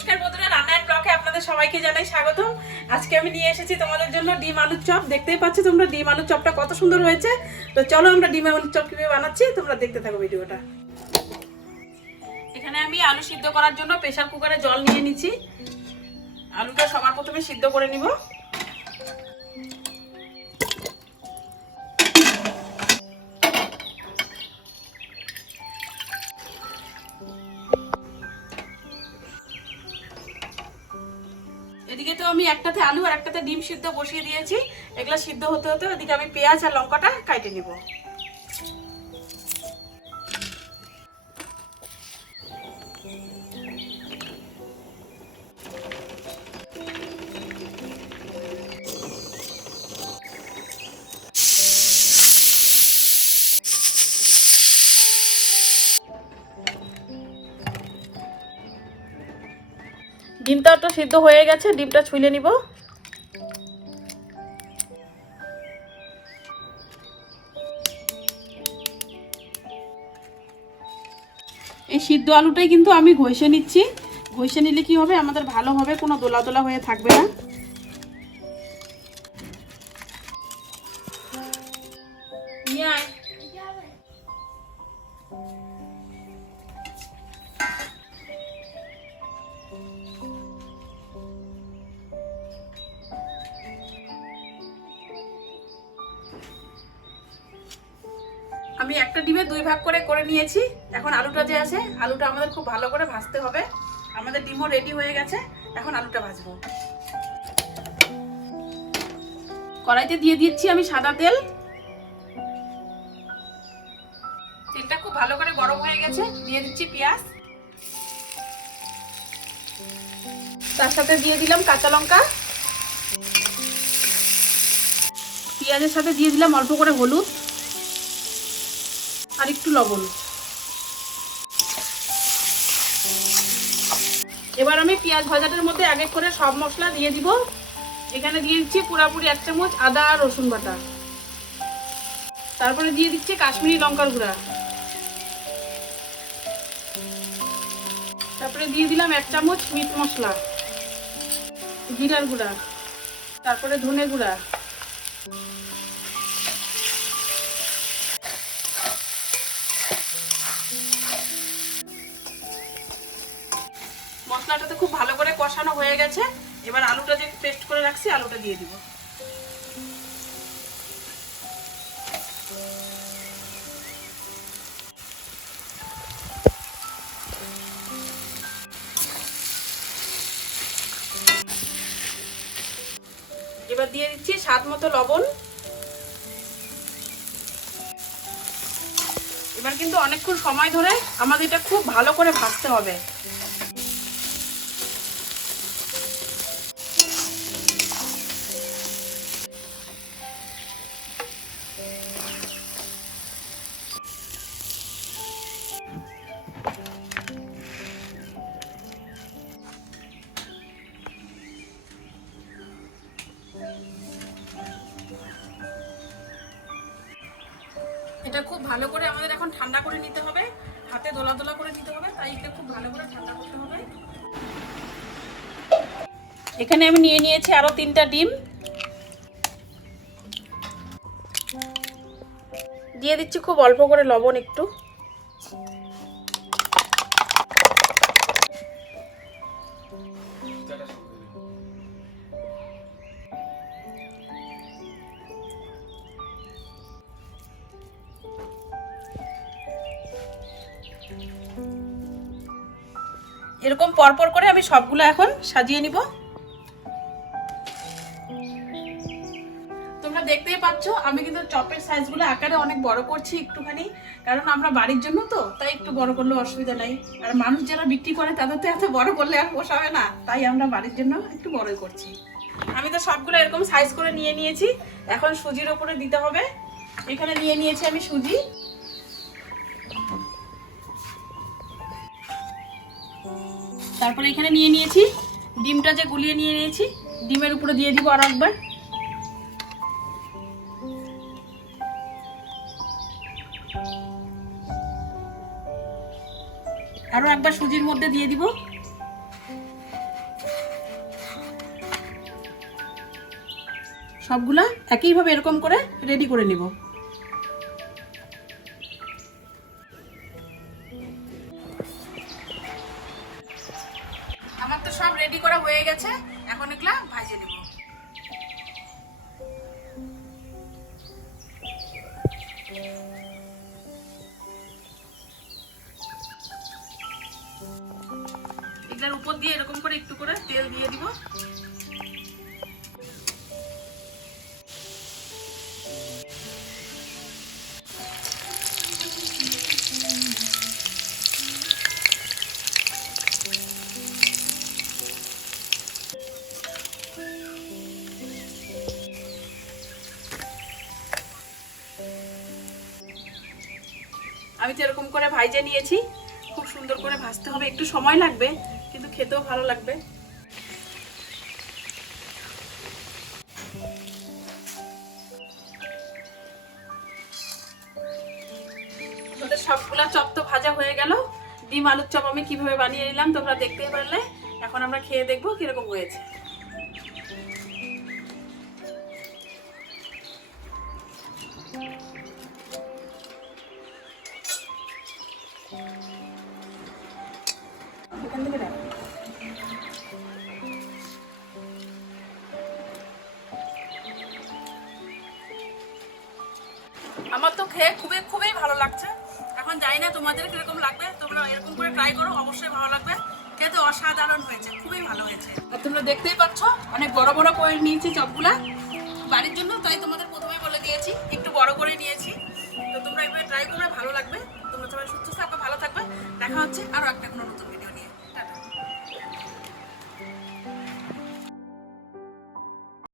নমস্কার বন্ধুরা, রান্না এন্ড ব্লগে আপনাদের সবাইকে জানাই স্বাগতম। আজকে আমি নিয়ে এসেছি তোমাদের জন্য ডিম আলুর চপ। দেখতেই পাচ্ছ তোমরা ডিম আলুর চপটা কত সুন্দর হয়েছে। তো চলো আমরা ডিম আলুর চপ কিভাবে বানাচ্ছি তোমরা দেখতে থাকো ভিডিওটা। এখানে আমি আলু সিদ্ধ করার জন্য প্রেসার কুকারে জল নিয়ে নিচ্ছি। আলুটা সবার প্রথমে সিদ্ধ করে নিব। এদিকে তো আমি একটাতে আলু আর একটাতে ডিম সিদ্ধ বসিয়ে দিয়েছি। এগুলা সিদ্ধ হতে হতে ওদিকে আমি পেঁয়াজ আর লঙ্কাটা কেটে নিব। ডিমটা তো সিদ্ধ হয়ে গেছে, ডিমটা ছুলে নিব। এই সিদ্ধ আলুটাই কিন্তু আমি ঘষে নিচ্ছি। ঘষে নিলে কি হবে, আমাদের ভালো হবে, কোনো দোলা দোলা হয়ে থাকবে না। আমি একটা ডিমে দুই ভাগ করে নিয়েছি। এখন আলুটা যে আছে, আলুটা আমাদের খুব ভালো করে ভাজতে হবে। আমাদের ডিমও রেডি হয়ে গেছে, এখন আলুটা ভাজবো। কড়াইতে দিয়ে দিচ্ছি আমি সাদা তেল। তেলটা খুব ভালো করে গরম হয়ে গেছে, দিয়ে দিচ্ছি পেঁয়াজ। তার সাথে দিয়ে দিলাম কাঁচা লঙ্কা। পেঁয়াজের সাথে দিয়ে দিলাম অল্প করে হলুদ আর একটু লবণ। এবার আমি পেঁয়াজ ভাজাটার মধ্যে আগে করে সব মশলা দিয়ে দিব। এখানে দিয়ে দিচ্ছি পুরাপুরি 1 চামচ আদা আর রসুন বাটা। তারপরে দিয়ে দিচ্ছি কাশ্মীরি লঙ্কার গুঁড়া। তারপরে দিয়ে দিলাম 1 চামচ মিট মশলা, জিরার গুঁড়া, তারপরে ধনে গুঁড়া। মশলাটাতে খুব ভালো করে কষানো হয়ে গেছে। এবার আলুটা যে পেস্ট করে রাখছি আলুটা দিয়ে দিব। এবার দিয়ে দিচ্ছি স্বাদ মতো লবণ। এবার কিন্তু অনেকক্ষণ সময় ধরে আমাদের এটা খুব ভালো করে ভাজতে হবে। এটা খুব ভালো করে আমাদের এখন ঠান্ডা করে নিতে হবে, হাতে দোলা দোলা করে নিতে হবে, তাই এটা খুব ভালো করে ঠান্ডা করতে হবে। এখানে আমি নিয়ে নিয়েছি আরো 3টা ডিম। দিয়ে দিচ্ছি খুব অল্প করে লবণ একটু। এরকম পরপর করে আমি সবগুলো এখন সাজিয়ে নিব। তোমরা দেখতেই পাচ্ছ আমি কিন্তু চপের সাইজগুলো আকারে অনেক বড় করছি একটুখানি, কারণ আমরা বাড়ির জন্য তো, তাই একটু বড় করলে অসুবিধা নাই। আর মানুষ যারা বিক্রি করে তাদের তো এত বড় করলে আর পোষাবে না, তাই আমরা বাড়ির জন্য একটু বড়ই করছি। আমি তো সবগুলো এরকম সাইজ করে নিয়ে নিয়েছি। এখন সুজির ওপরে দিতে হবে। এখানে নিয়ে নিয়েছি আমি সুজি। তারপরে এখানে নিয়ে নিয়েছি ডিমটা যে গুলিয়ে নিয়ে নিয়েছি, ডিমের উপরে দিয়ে দিব আর একবার। আরো একবার সুজির মধ্যে দিয়ে দিব। সবগুলা একইভাবে এরকম করে রেডি করে নিব। আমার তো সব রেডি করা হয়ে গেছে, এখন এগুলা ভাজে নেব। এগুলার উপর দিয়ে এরকম করে একটু করে তেল দিয়ে দিব। আমি তো এরকম করে ভাজে নিয়েছি, খুব সুন্দর করে ভাজতে হবে, একটু সময় লাগবে কিন্তু খেতেও ভালো লাগবে। আমাদের সবগুলা চপ তো ভাজা হয়ে গেল। ডিম আলুর চপ আমি কিভাবে বানিয়ে নিলাম তোমরা দেখতেই পারলে। এখন আমরা খেয়ে দেখবো কিরকম হয়েছে। এখান থেকে দেখ। আমার তো খেয়ে খুবই খুবই ভালো লাগছে। এখন জানি না তোমাদের কিরকম লাগবে, তোমরা এরকম করে ট্রাই করো, অবশ্যই ভালো লাগবে। খেতে অসাধারণ হয়েছে, খুবই ভালো হয়েছে। আর তোমরা দেখতেই পাচ্ছ অনেক বড় বড় করে নিয়েছি চপগুলা বাড়ির জন্য, তাই তোমাদের প্রথমে বলে দিয়েছি একটু বড় করে নিয়েছি। তো তোমরা এভাবে ট্রাই করবে, ভালো লাগবে। তোমরা সবাই সুস্থ থাকবে, ভালো থাকবে। দেখা হচ্ছে আরো একটা কোনো নতুন ভিডিও।